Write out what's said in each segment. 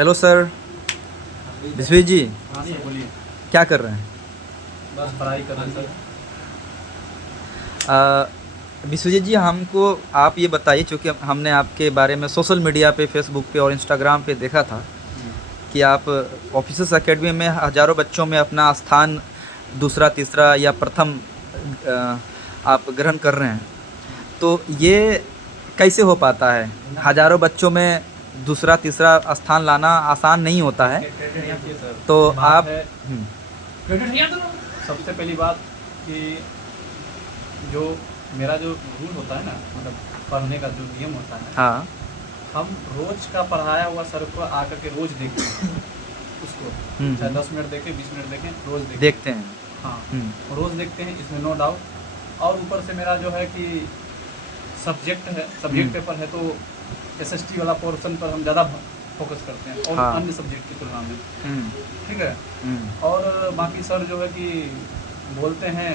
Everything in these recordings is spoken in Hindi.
हेलो सर, विश्वेश जी हाँ सर बोलिए। क्या कर रहे हैं? बस पढ़ाई कर रहे हैं सर। विश्वजीत जी, हमको आप ये बताइए, चूँकि हमने आपके बारे में सोशल मीडिया पे, फेसबुक पे और इंस्टाग्राम पे देखा था कि आप ऑफिसर्स एकेडमी में हज़ारों बच्चों में अपना स्थान दूसरा, तीसरा या प्रथम अ, आप ग्रहण कर रहे हैं। तो ये कैसे हो पाता है? हज़ारों बच्चों में दूसरा, तीसरा स्थान लाना आसान नहीं होता है। देखिए सर, तो बात आप है हुँ, सबसे पहली बात कि जो मेरा जो रूल होता है ना, मतलब पढ़ने का जो नियम होता है, हाँ, हम रोज का पढ़ाया हुआ सर को आकर के रोज देखते हैं उसको, चाहे 10 मिनट देखें 20 मिनट देखें, रोज देखें। देखते हैं। हाँ, हुँ, रोज देखते हैं, इसमें नो डाउट। और ऊपर से मेरा जो है कि सब्जेक्ट है, सब्जेक्ट हुँ, पेपर है, तो एसएसटी वाला पोर्शन पर हम ज़्यादा फोकस करते हैं और हाँ, अन्य सब्जेक्ट की तुलना में। हुँ, ठीक है। हुँ, और बाकी सर जो है कि बोलते हैं,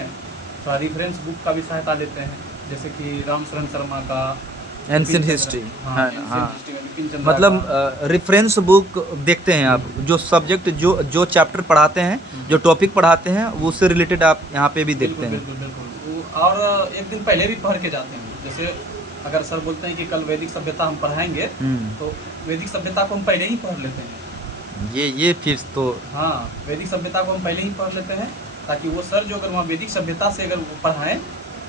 थोड़ा रेफरेंस बुक का भी सहायता लेते हैं, जैसे कि रामशरण शर्मा का बिपिन एंशिएंट चंद्र, हिस्ट्री, हाँ है ना? एंशियंट हाँ, हिस्ट्री में बिपिन चंद्रा का। मतलब रेफ़रेंस बुक देखते हैं आप, जो सब्जेक्ट जो जो चैप्टर पढ़ाते हैं, जो टॉपिक पढ़ाते हैं, वो उससे रिलेटेड आप यहाँ पे भी देखते बिल्कुल हैं। बिल्कुल बिल्कुल और एक दिन पहले भी पढ़ के जाते हैं। जैसे अगर सर बोलते हैं कि कल वैदिक सभ्यता हम पढ़ाएंगे, हुँ, तो वैदिक सभ्यता को हम पहले ही पढ़ लेते हैं। ये फिर तो हाँ, वैदिक सभ्यता को हम पहले ही पढ़ लेते हैं, ताकि वो सर जो अगर वहाँ वैदिक सभ्यता से अगर वो पढ़ाएं,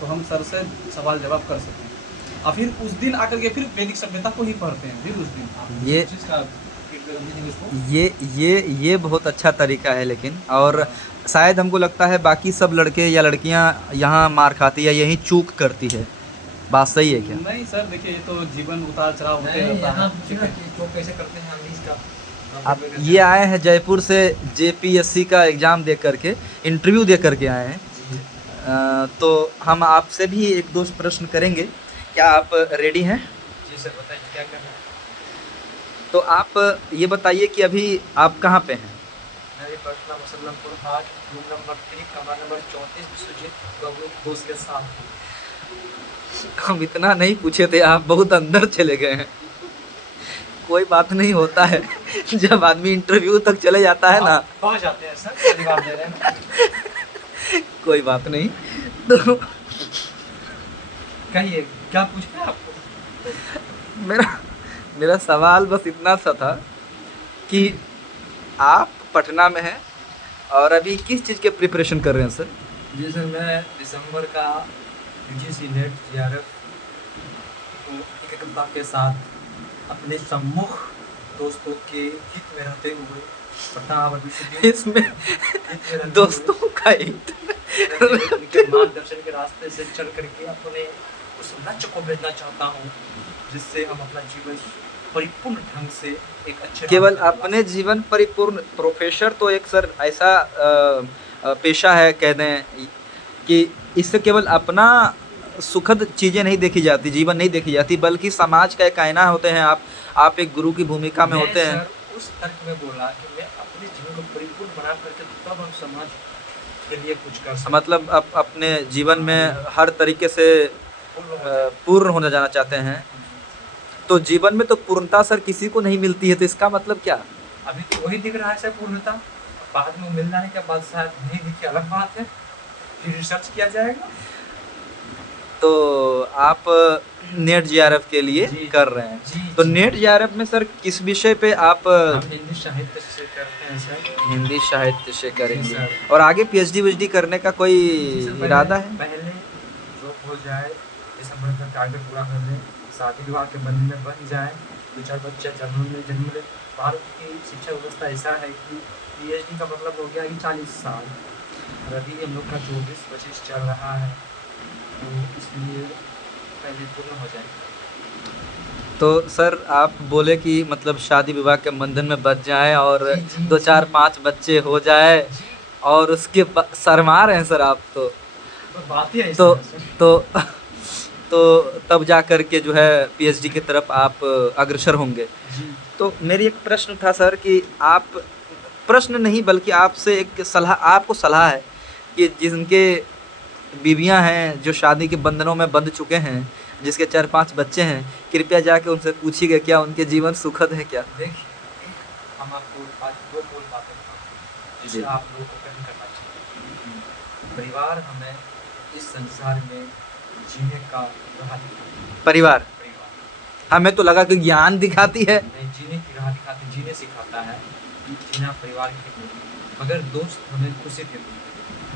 तो हम सर से सवाल जवाब कर सकें। और फिर उस दिन आकर के फिर वैदिक सभ्यता को ही पढ़ते हैं, फिर उस दिन ये चीज़ का उसको। ये बहुत अच्छा तरीका है, लेकिन और शायद हमको लगता है बाकी सब लड़के या लड़कियाँ यहाँ मार खाती है, यहीं चूक करती है। बात सही है क्या? नहीं सर, देखिए ये तो जीवन उतार चढ़ाव होते रहता है। ठीक है। तो कैसे करते हैं हम इसका आप ये आए हैं जयपुर से जेपीएससी का एग्ज़ाम दे करके, इंटरव्यू दे करके आए हैं। तो हम आपसे भी एक दो प्रश्न करेंगे, क्या आप रेडी हैं? जी सर, बताइए क्या करना है। तो आप ये बताइए कि अभी आप कहाँ पे हैं? मेरी पटना मुसल्लमपुर हाट, रूम नंबर 3, कमरा नंबर 34, विश्वजीत गौरव घोष के साथ। हम इतना नहीं पूछे थे, आप बहुत अंदर चले गए हैं। कोई बात नहीं, होता है। जब आदमी इंटरव्यू तक चले जाता है ना, पहुंच जाते हैं सर, पहली बार दे रहे हैं। कोई बात नहीं। तो कहिए क्या पूछना है आपको। मेरा मेरा सवाल बस इतना सा था कि आप पटना में हैं और अभी किस चीज़ के प्रिपरेशन कर रहे हैं सर? जी सर, मैं दिसंबर का यूजीसी नेट जीआरएफ को एकाग्रता के साथ अपने सम्मुख दोस्तों के हित में रहते हुए पटना विश्वविद्यालय इसमें हित में रहते दोस्तों का हित उनके मार्गदर्शन के रास्ते से चल करके अपने उस लक्ष्य को भेजना चाहता हूँ, जिससे हम अपना जीवन परिपूर्ण ढंग से एक अच्छे केवल रास्ते पर ला अपने जीवन परिपूर्ण प्रोफेसर तो एक सर ऐसा पेशा है, कह दें कि इससे केवल अपना सुखद चीज़ें नहीं देखी जाती, जीवन नहीं देखी जाती, बल्कि समाज का एक आईना होते हैं आप एक गुरु की भूमिका में मैं होते हैं। सर उस तर्क में बोला कि मैं अपने जीवन को परिपूर्ण बना करके तब हम समाज के लिए कुछ कर सकते मतलब अपने जीवन में हर तरीके से पूर्ण होना जाना चाहते हैं। तो जीवन में तो पूर्णता सर किसी को नहीं मिलती है, तो इसका मतलब क्या? अभी तो वही दिख रहा है सर पूर्णता, बाद में मिल जाने के बाद शायद नहीं दिखे, अलग बात है, फिर रिसर्च किया जाएगा। तो आप नेट जीआरएफ के लिए जी, कर रहे हैं। जी, तो जी। नेट जीआरएफ में सर किस विषय पे आप हम हिंदी साहित्य से करते हैं सर। हिंदी साहित्य से करेंगे सर। और आगे पीएचडी वीएचडी करने का कोई जी सर, इरादा है? पहले जॉब हो जाए, दिसंबर तक टारगेट पूरा कर लें, शादी विवाह के बंधन में बन जाए, 2-4 बच्चे जन्म ले। भारत की शिक्षा व्यवस्था ऐसा है कि पीएचडी का मतलब हो गया कि 40 साल, और अभी हम लोग का 24-25 चल रहा है, तो इसलिए पहले पूर्ण हो जाए। तो सर आप बोले कि मतलब शादी विवाह के बंधन में बच जाएं और जी, जी, 2 4 जी। 5 बच्चे हो जाए, और उसके शर्मा रहे हैं सर आप तो तो बात ही ऐसी तो है सर। तो तो तब जा कर के जो है पीएचडी की तरफ आप अग्रसर होंगे। जी तो मेरी एक प्रश्न था सर कि आप, प्रश्न नहीं बल्कि आपसे एक सलाह, आपको सलाह है कि जिनके बीवियां हैं जो शादी के बंधनों में बंध चुके हैं, जिसके 4-5 बच्चे हैं, कृपया जाके उनसे पूछिएगा क्या उनके जीवन सुखद है क्या? देखिए, हम आपको आज 2 मूल बातें बताएंगे जिसे जी। आप लोगों को ग्रहण करना चाहिए। परिवार हमें इस संसार में जीने का राह दिखाता है। परिवार परिवार हमें तो लगा कि ज्ञान दिखाती है। हमें जीने की राह दिखाते, जीने सिखाता है, जीना परिवार के लिए। मगर दोस्त हमें खुशी देते हैं।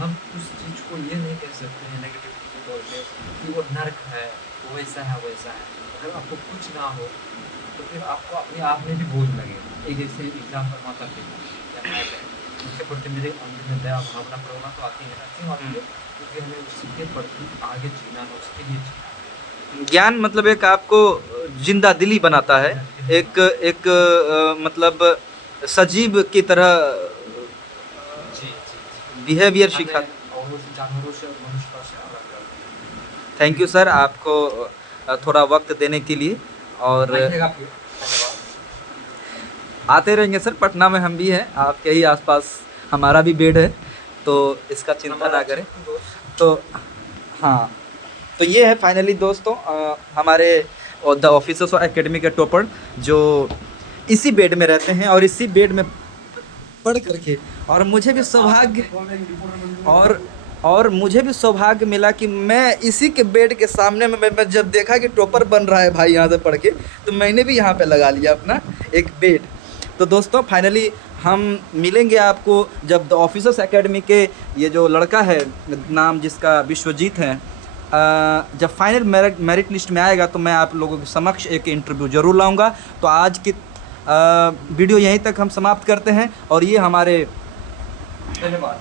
हम उस चीज़ को ये नहीं कह सकते हैं नेगेटिव तौर पे कि वो नर्क है, वो ऐसा है, वैसा है। अगर आपको कुछ ना हो तो फिर आपको अपने आप में भी बोझ लगेगा। एक जैसे एग्जाम्पल माता पिता या भाई बहन, उनके प्रति मेरे अंदर में दया भावना प्रेरणा तो आती है ना, क्यों आती है? क्योंकि हमें उसके प्रति आगे जीना है, उसके लिए जीना ज्ञान मतलब एक आपको जिंदा दिली बनाता है, एक एक मतलब सजीव की तरह है। जी। बिहेवियर सिखा। और उस जानवरों से और मनुष्य से अलग करते थैंक यू सर, आपको थोड़ा वक्त देने के लिए। और हैं। आइएगा फिर। धन्यवाद। आते रहेंगे सर, पटना में हम भी हैं, आपके ही आसपास हमारा भी बेड है, तो इसका चिंता ना हमारा करें। चिंतु दोस्त तो हाँ, तो ये है फाइनली दोस्तों हमारे द ऑफिसर्स एकेडमी के टॉपर जो इसी बेड में रहते हैं और इसी बेड में पढ़ करके, और मुझे भी सौभाग्य और मुझे भी सौभाग्य मिला कि मैं इसी के बेड के सामने में मैं जब देखा कि टॉपर बन रहा है भाई यहाँ से पढ़ के, तो मैंने भी यहाँ पे लगा लिया अपना एक बेड। तो दोस्तों फाइनली हम मिलेंगे आपको जब द ऑफिसर्स एकेडमी के ये जो लड़का है, नाम जिसका विश्वजीत है, जब फाइनल मेरिट लिस्ट में आएगा तो मैं आप लोगों के समक्ष एक इंटरव्यू ज़रूर लाऊंगा। तो आज की वीडियो यहीं तक हम समाप्त करते हैं और ये हमारे धन्यवाद।